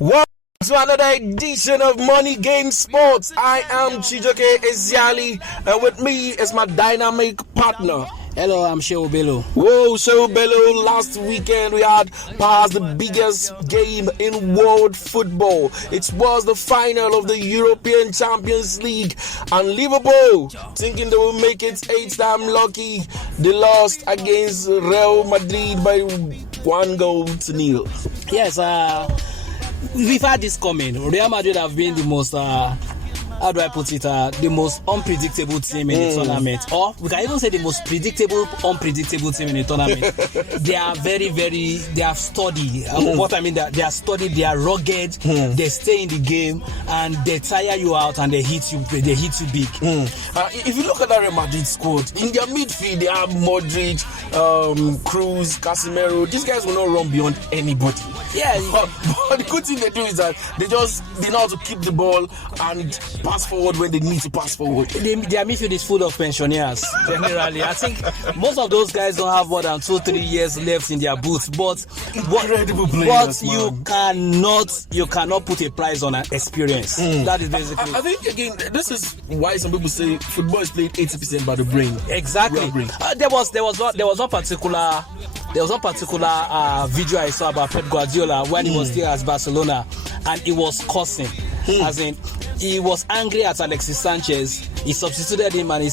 Welcome to another edition of Money Game Sports. I am Chijoke Eziali, and with me is my dynamic partner. Hello, I'm Shehu Bello. Whoa, Shehu Bello. Last weekend we had perhaps the biggest game in world football. It was the final of the European Champions League, and Liverpool, thinking they will make it 8-time lucky, they lost against Real Madrid by 1-0. Yes, we've had this coming. Real Madrid have been the most, how do I put it, the most unpredictable team in the tournament. Or we can even say the most predictable, unpredictable team in the tournament. They are they have studied. What I mean, they are studied, they are rugged, they stay in the game, and they tire you out and they hit you big. If you look at that Real Madrid squad, in their midfield, they have Modric, Cruz, Casemiro. These guys will not run beyond anybody. Yeah. But the good thing they do is that they know how to keep the ball and pass forward when they need to pass forward. Their midfield is full of pensioners, generally. I think most of those guys don't have more than 2-3 years left in their boots. But you cannot put a price on an experience. That is basically. I think again, this is why some people say football is played 80% by the brain. Exactly. There was one particular video I saw about Pep Guardiola when he was still at Barcelona, and he was cursing. As in, he was angry at Alexis Sanchez. He substituted him and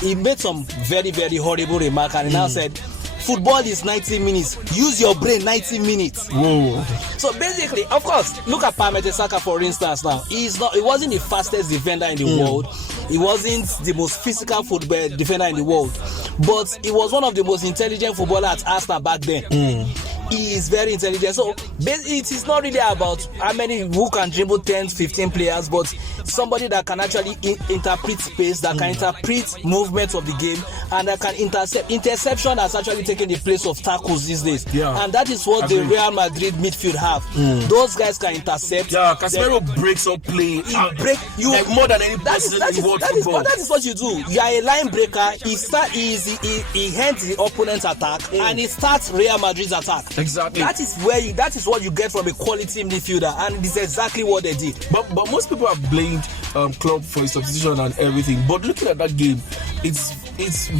he made some very, very horrible remark, and he now said, football is 90 minutes. Use your brain 90 minutes. Whoa. So basically, of course, look at Bukayo Saka for instance now. He wasn't the fastest defender in the world. He wasn't the most physical football defender in the world. But he was one of the most intelligent footballers at Arsenal back then. He is very intelligent. So it is not really about who can dribble 10, 15 players, but somebody that can actually interpret space, that can interpret movements of the game, and that can intercept. Interception has actually taken the place of tackles these days. Yeah. And that is what the Real Madrid midfield have. Those guys can intercept. Yeah, Casemiro breaks up play. Like more than any person in world football. That is what you do. You are a line breaker. He ends the opponent's attack and he starts Real Madrid's attack. Exactly. That is what you get from a quality midfielder, and it's exactly what they did. But most people have blamed Klopp for his substitution and everything. But looking at that game, it's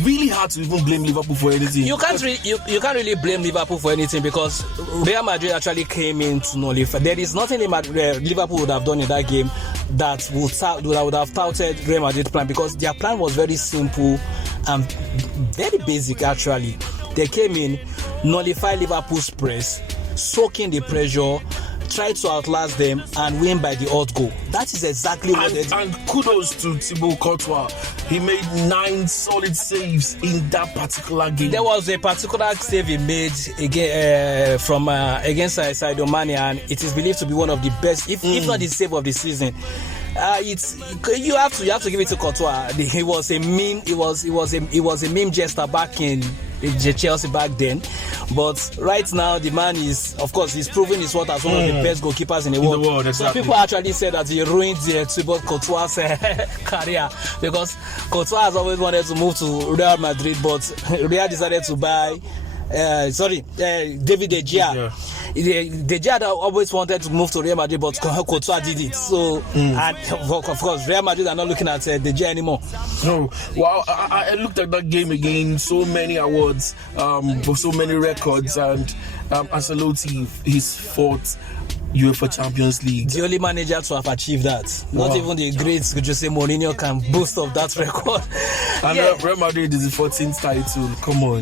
really hard to even blame Liverpool for anything. You can't really blame Liverpool for anything, because Real Madrid actually came in to nullify. There is nothing Liverpool would have done in that game that would have touted Real Madrid's plan, because their plan was very simple and very basic actually. They came in, nullify Liverpool's press, soak in the pressure, try to outlast them, and win by the odd goal. That is exactly what they did. And kudos to Thibaut Courtois. He made 9 solid saves in that particular game. There was a particular save he made against Sadio Mane, and it is believed to be one of the best, if not the save of the season. You have to give it to Courtois. He was a meme. He was a meme jester back in Chelsea back then, but right now the man is, of course, he's proving his worth as one of the best goalkeepers in the world. Exactly. Some people actually said that he ruined Thibaut Courtois' career, because Courtois has always wanted to move to Real Madrid, but Real decided to buy David De Gea. De Gea always wanted to move to Real Madrid, but Courtois did it. So, and of course, Real Madrid are not looking at De Gea anymore. No. Well, I looked at that game again. So many awards, so many records, and Ancelotti, his fourth UEFA Champions League. The only manager to have achieved that. Not even the great Jose Mourinho can boast of that record. And Real Madrid is the 14th title. Come on.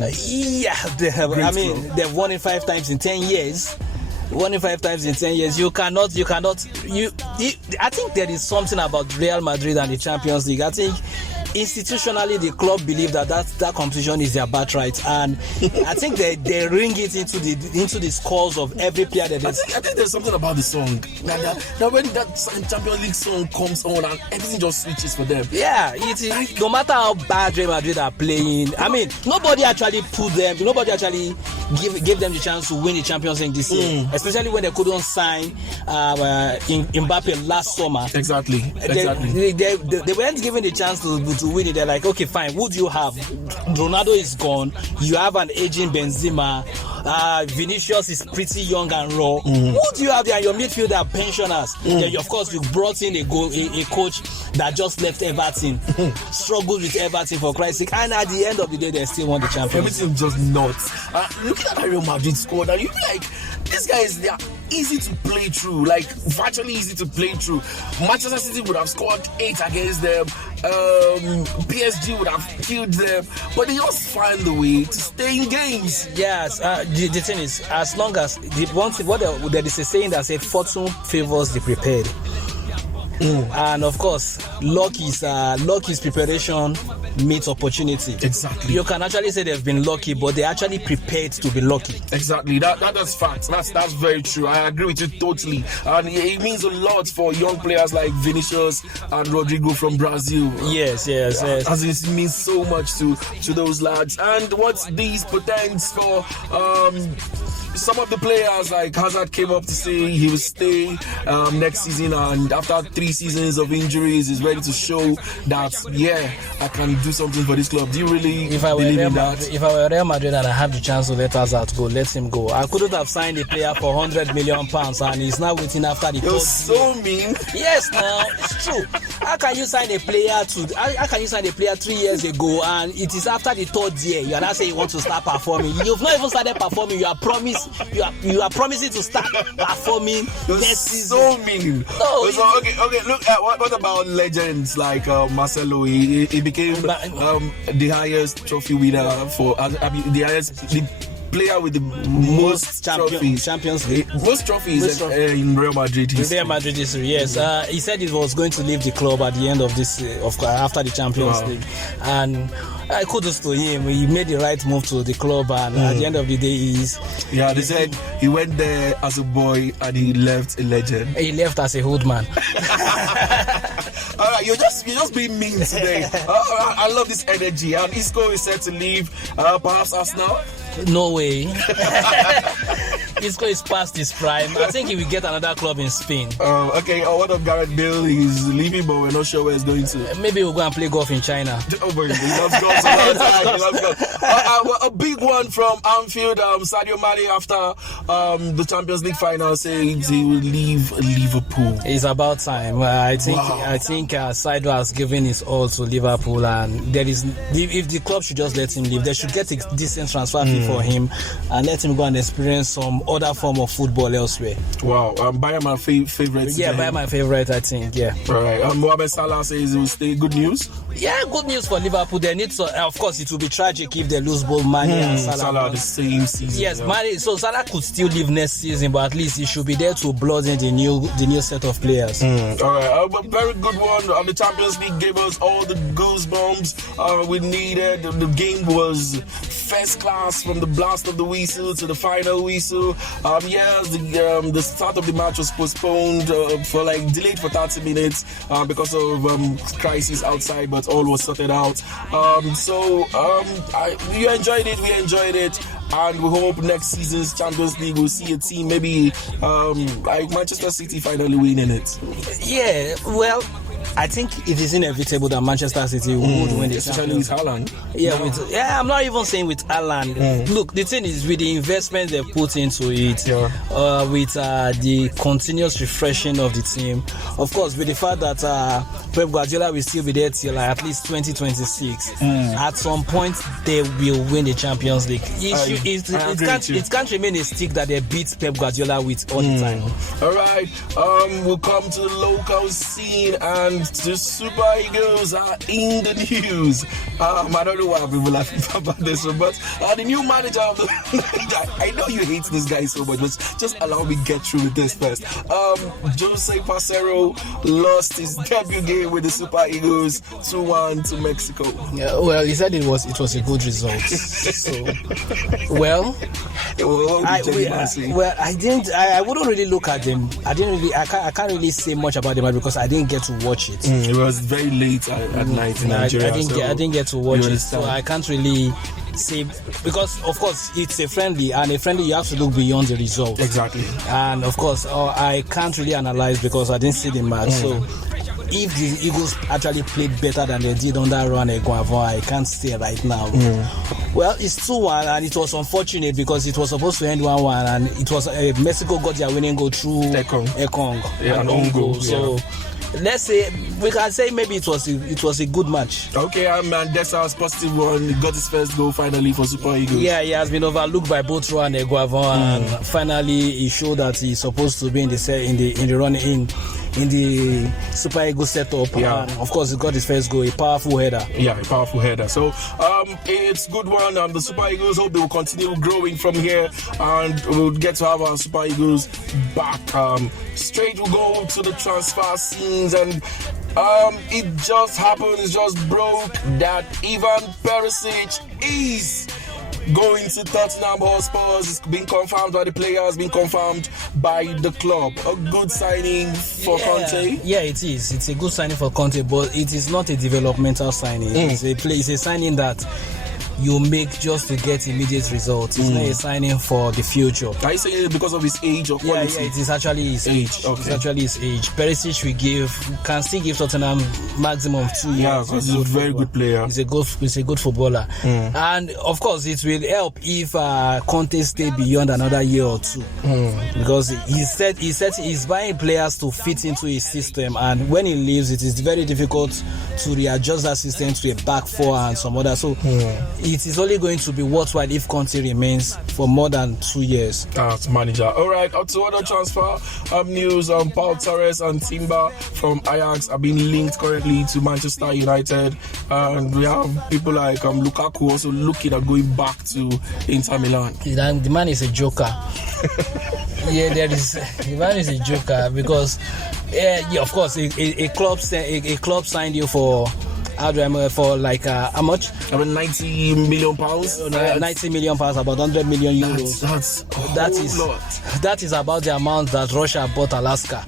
They've won it 5 times in 10 years. You cannot. I think there is something about Real Madrid and the Champions League. I think institutionally the club believe that competition is their birthright, and I think they ring it into the scores of every player that they. I think there's something about the song. Now when that Champions League song comes on and everything just switches for them. Yeah, no matter how bad Real Madrid are playing, nobody actually gave them the chance to win the Champions League this year, especially when they couldn't sign Mbappe last summer. Exactly. They weren't given the chance to win it. They're like, okay, fine, who do you have? Ronaldo is gone. You have an aging Benzema. Vinicius is pretty young and raw. Who do you have there? Your midfield are pensioners. Then, of course, you brought in a coach that just left Everton, struggled with Everton for Christ's sake, and at the end of the day, they still won the Champions League. Everything just nuts. Looking at that Real Madrid squad, and you be like, these guys, they are easy to play through, like virtually easy to play through. Manchester City would have scored 8 against them. PSG would have killed them, but they just find the way to stay in games. Yes, the thing is, as long as there is a saying that says fortune favors the prepared. And of course, luck is preparation meets opportunity. Exactly. You can actually say they've been lucky, but they actually prepared to be lucky. Exactly. That's fact. That's very true. I agree with you totally. And it means a lot for young players like Vinicius and Rodrigo from Brazil. Yes. As it means so much to those lads. And what these portends for some of the players, like Hazard came up to say he will stay next season, and after 3 seasons of injuries is ready to show that I can do something for this club. Do you really believe in that? If I were Real Madrid and I have the chance to let Hazard go, let him go. I couldn't have signed a player for £100 million and he's now waiting after the You're so mean. Yes, now it's true. How can you sign a player 3 years ago and it is after the 3rd year you are now saying you want to start performing? You've not even started performing. You are promising to start performing next season. So mean. No, so, okay. Look at what about legends like Marcelo? He became the highest trophy winner for the player with the most trophies. Champions League. Most trophies in Real Madrid history. Real Madrid history, yes. He said he was going to leave the club at the end of this, after the Champions League, and kudos to him. He made the right move to the club, and at the end of the day, they said he went there as a boy and he left a legend. He left as a old man. All right, you're just being mean today. I love this energy. And Isco is set to leave. Perhaps Arsenal. No way. Isco is past his prime. I think he will get another club in Spain. Okay. What of Gareth Bale? He's leaving, but we're not sure where he's going to. Maybe we'll go and play golf in China. Oh, boy, he loves golf. He loves golf. A big one from Anfield. Sadio Mane, after the Champions League final, says he will leave Liverpool. It's about time. I think Sadio has given his all to Liverpool, and if the club should just let him leave, they should get a decent transfer fee for him and let him go and experience some other form of football elsewhere. Wow. Bayern my favorite. Yeah, Bayern my favorite, I think. Yeah. All right. Mohamed Salah says he will stay. Good news. Yeah, good news for Liverpool. They need to. Of course, it will be tragic if they lose both Mane and Salah the same season. Yes, Mane. So Salah could still leave next season, but at least he should be there to blood in the new set of players. All right. A very good one. The Champions League gave us all the goosebumps we needed. The game was first class from the blast of the whistle to the final whistle. The start of the match was postponed delayed for 30 minutes because of crisis outside, but all was sorted out. You enjoyed it, we enjoyed it, and we hope next season's Champions League will see a team maybe like Manchester City finally winning it. Yeah, well, I think it is inevitable that Manchester City would win the especially with Haaland. I'm not even saying with Haaland. Look, the thing is with the investment they've put into it, with the continuous refreshing of the team, of course, with the fact that Pep Guardiola will still be there till at least 2026. At some point, they will win the Champions League. It can't remain a stick that they beat Pep Guardiola with all the time. All right, we'll come to the local scene, and the Super Eagles are in the news. I don't know why people laughing about this one, but the new manager of the I know you hate this guy so much, but just allow me get through with this first. Jose Pacero lost his debut game with the Super Eagles 2-1 to Mexico. Yeah, well, he said it was a good result. So, well, I wouldn't really look at them. I can't really say much about them because I didn't get to watch it. It was very late at night in Nigeria. I didn't get to watch it, so I can't really say, because of course it's a friendly, and a friendly you have to look beyond the result. Exactly. And of course I can't really analyze because I didn't see the match. So if the Eagles actually played better than they did under Ron Eguavoen, I can't say right now. Well, it's 2-1, and it was unfortunate because it was supposed to end 1-1, and it was Mexico got their winning goal through Ekong, an own goal. So let's say we can say maybe it was a good match. Okay, and Dessa's positive one. He got his first goal finally for Super Eagles. Yeah, he has been overlooked by both Roy and Eguavon, and finally he showed that he's supposed to be in the Super Eagles setup. Yeah. And of course, he got his first goal, a powerful header. Yeah, a powerful header. So it's good one. The Super Eagles hope they will continue growing from here, and we'll get to have our Super Eagles back. Straight we'll go to the transfer scenes, and it just happened, it just broke that Ivan Perisic is going to Tottenham Hotspur. It's been confirmed by the players, been confirmed by the club. A good signing for Conte. Yeah, it is. It's a good signing for Conte, but it is not a developmental signing. It's a signing that you make just to get immediate results. It's not a signing for the future. Are you saying it because of his age or quality? Yeah, it is actually his age. Okay. It's actually his age. Perisic can still give Tottenham maximum 2 years. Yeah, because he's a very good player. He's a good footballer. And of course, it will help if Conte stay beyond another year or two. Because he said he's buying players to fit into his system, and when he leaves, it is very difficult to readjust that system to a back four and some other. So it is only going to be worthwhile if Conte remains for more than 2 years. As manager. All right, up to other transfer news. Paul Torres and Timber from Ajax are being linked currently to Manchester United, and we have people like Lukaku also looking at going back to Inter Milan. The man is a joker. The man is a joker because, of course, a club signed you for. For like how much? I mean, £90 million. £90 million, about 100 million euros. That is about the amount that Russia bought Alaska.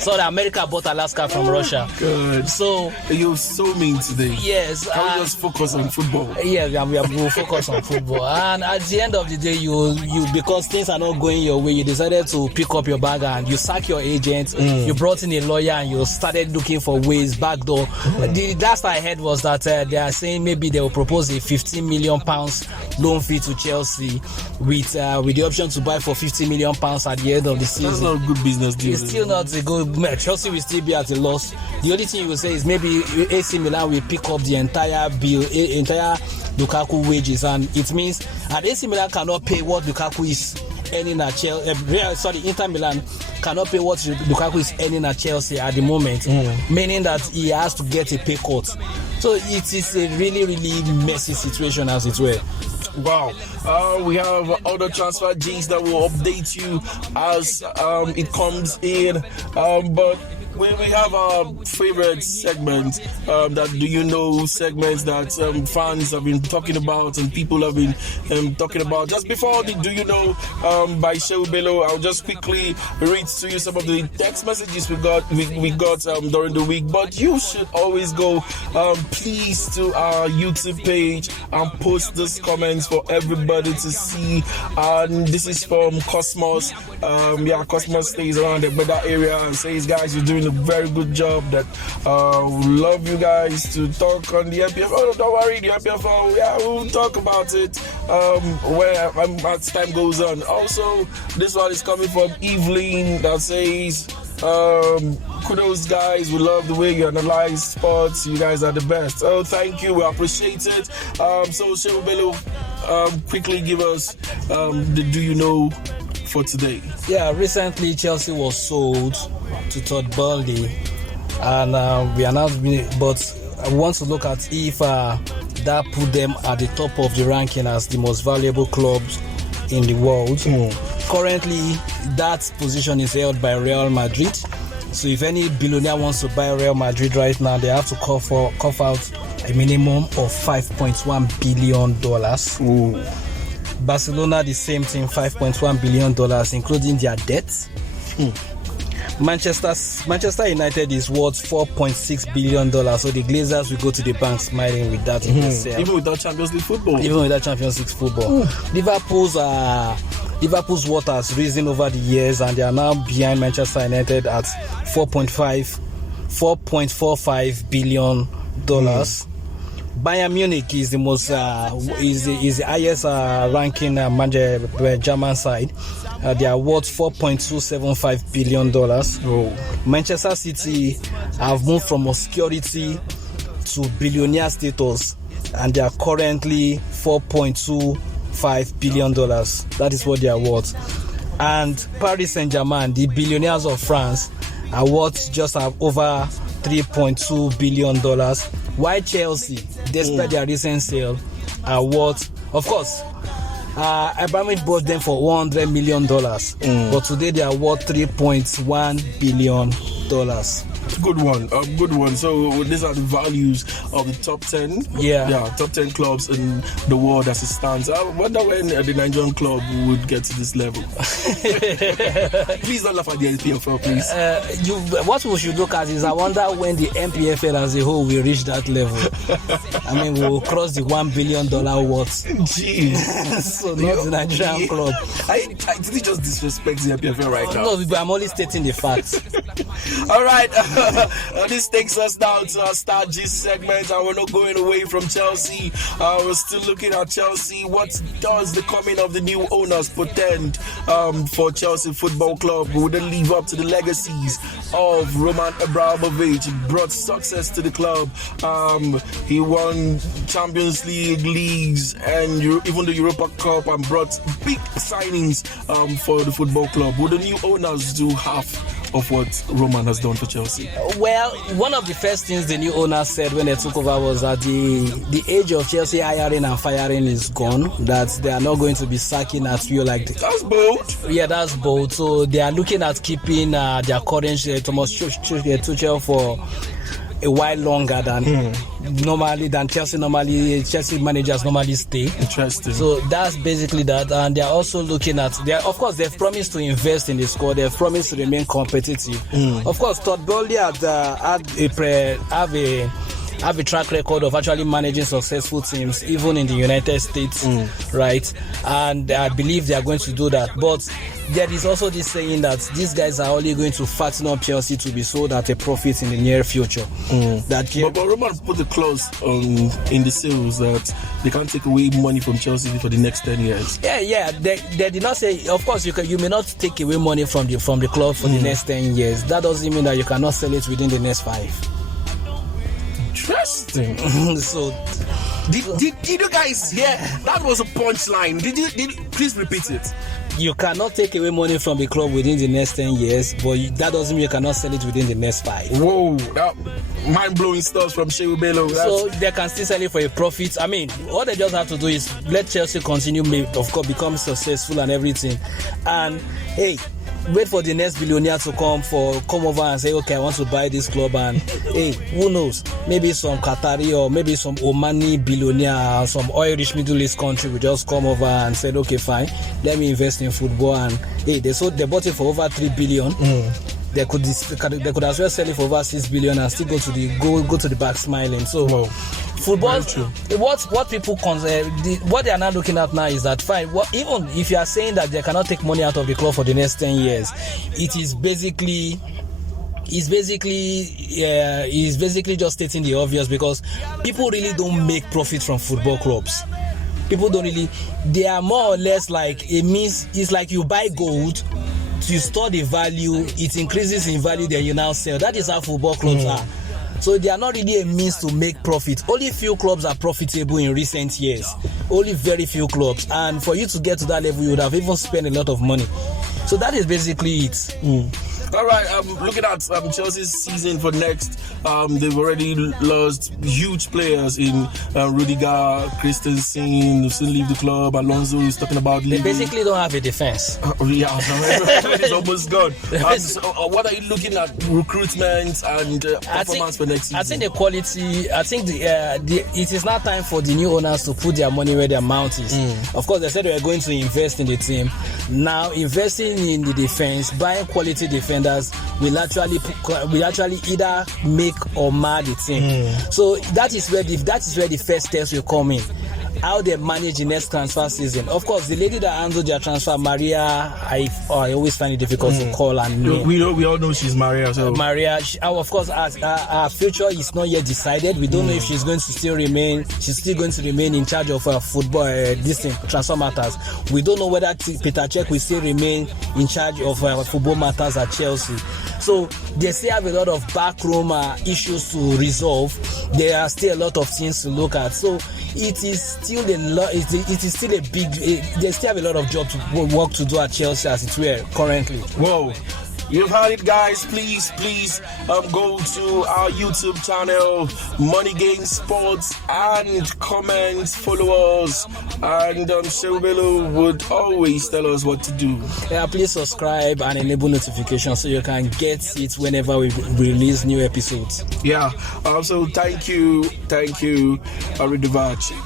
Sorry, America bought Alaska from Russia. Good. So you're so mean today. Yes. Can we just focus on football? Yeah, we'll focus on football. And at the end of the day, you because things are not going your way, you decided to pick up your bag and you sack your agent. You brought in a lawyer and you started looking for ways back door. The last I heard was that they are saying maybe they will propose a £15 million loan fee to Chelsea with the option to buy for £50 million at the end of the season. That's not a good business deal. It's still not a good. Chelsea will still be at a loss. The only thing you will say is maybe AC Milan will pick up the entire Lukaku wages, and it means that AC Milan cannot pay what Lukaku is earning at Chelsea. Inter Milan cannot pay what Lukaku is earning at Chelsea at the moment, meaning that he has to get a pay cut. So it is a really, really messy situation, as it were. Wow. We have other transfer G's that will update you as it comes in. But we have our favorite segment, that Do You Know segments that fans have been talking about and people have been talking about. Just before the Do You Know by Shehu Bello, I'll just quickly read to you some of the text messages we got during the week. But you should always go, please, to our YouTube page and post these comments for everybody to see. And this is from Cosmos. Cosmos stays around the Beda area and says, guys, you're doing a very good job. That love you guys to talk on the MPF. Oh, don't worry, the MPF. We'll talk about it as time goes on. Also, this one is coming from Evelyn that says, kudos guys, we love the way you analyze sports. You guys are the best. Oh, thank you, we appreciate it. So Shehu Bello, quickly give us the Do You Know for today. Yeah, recently Chelsea was sold to Todd Bowley, and we announced, but I want to look at if that put them at the top of the ranking as the most valuable clubs in the world. Currently, that position is held by Real Madrid. So if any billionaire wants to buy Real Madrid right now, they have to cough out a minimum of $5.1 billion. Barcelona, the same thing, $5.1 billion, including their debts. Manchester United is worth $4.6 billion, so the Glazers will go to the bank smiling with that. Even without Champions League football. Liverpool's worth has risen over the years, and they are now behind Manchester United at $4.45 billion. Bayern Munich is the most is the highest ranking German side. They are worth $4.275 billion. Oh. Manchester City have moved from obscurity to billionaire status, and they are currently $4.25 billion. That is what they are worth. And Paris Saint-Germain, the billionaires of France, are worth just over $3.2 billion. While Chelsea, despite their recent sale, are worth, of course, Abramovich bought them for $100 million, but today they are worth $3.1 billion. Good one. So these are the values of the top 10. Top 10 clubs in the world as it stands. I wonder when the Nigerian club would get to this level. Please don't laugh at the NPFL, please. What we should look at is, I wonder when the NPFL as a whole will reach that level. I mean, we will cross the $1 billion worth. Jeez. So not the Nigerian club. I did just disrespect the NPFL right now. No, I'm only stating the facts. All right. This takes us down to our Start Gist segment, and we're not going away from Chelsea. We're still looking at Chelsea. What does the coming of the new owners portend for Chelsea Football Club? Would they live up to the legacies of Roman Abramovich? He brought success to the club. He won Champions League leagues and even the Europa Cup, and brought big signings for the football club. Would the new owners do half of what Roman has done for Chelsea? Well, one of the first things the new owner said when they took over was that the age of Chelsea hiring and firing is gone, that they are not going to be sacking at will like this. That's bold. Yeah, that's bold. So they are looking at keeping their current Thomas Tuchel for a while longer than Chelsea managers normally stay. Interesting. So that's basically that, and they are also looking at, of course they've promised to invest in the squad, they've promised to remain competitive. Of course, Todd Bowley have a track record of actually managing successful teams, even in the United States, right? And I believe they are going to do that. But there is also this saying that these guys are only going to fatten up Chelsea to be sold at a profit in the near future. But Roman put a clause in the sales that they can't take away money from Chelsea for the next 10 years. Yeah. They did not say, of course, you may not take away money from the club for the next 10 years. That doesn't mean that you cannot sell it within the next 5. Interesting. So, did you guys hear? That was a punchline. Did you please repeat it? You cannot take away money from the club within the next 10 years, but that doesn't mean you cannot sell it within the next 5. Whoa, that mind-blowing stuff from Shehu Bello. So they can still sell it for a profit. I mean, what they just have to do is let Chelsea continue, of course, become successful and everything. And hey, wait for the next billionaire to come over and say, okay, I want to buy this club, and hey, who knows, maybe some Qatari or maybe some Omani billionaire, some oil-rich Middle East country will just come over and say, okay, fine, let me invest in football. And hey, they bought it for over 3 billion. They could as well sell it for over 6 billion and still go to the back smiling. So football, what people what they are now looking at now is that fine. Even if you are saying that they cannot take money out of the club for the next 10 years, it is basically just stating the obvious, because people really don't make profit from football clubs. People don't really. They are more or less like a means. It's like you buy gold, you store the value, it increases in value, then you now sell. That is how football clubs are. So they are not really a means to make profit. Only few clubs are profitable in recent years. Only very few clubs. And for you to get to that level, you would have even spent a lot of money. So that is basically it. All right, looking at Chelsea's season for next, they've already lost huge players in Rudiger, Christensen, who still leave the club. Alonso is talking about leaving. They basically don't have a defense. It's almost gone. So, what are you looking at recruitment and performance for next season? I think the quality. I think it is now time for the new owners to put their money where their mouth is. Of course, they said they were going to invest in the team. Now, investing in the defense, buying quality defenders will actually either make or mar the team. So that is where the first steps will come in. how they manage the next transfer season. Of course, the lady that handled their transfer, Maria, I always find it difficult to call her name. We all know she's Maria. So Maria, of course, her future is not yet decided. We don't know if she's going to still remain. She's still going to remain in charge of football, transfer matters. We don't know whether Peter Cech will still remain in charge of football matters at Chelsea. So they still have a lot of backroom issues to resolve. There are still a lot of things to look at. So it is still a lot. It is still a big. They still have a lot of work to do at Chelsea as it were currently. Whoa. You've heard it, guys. Please go to our YouTube channel, Money Game Sports, and comment, follow us, and Shewbelo would always tell us what to do. Yeah, please subscribe and enable notifications so you can get it whenever we release new episodes. Yeah. So thank you, Aridivachi.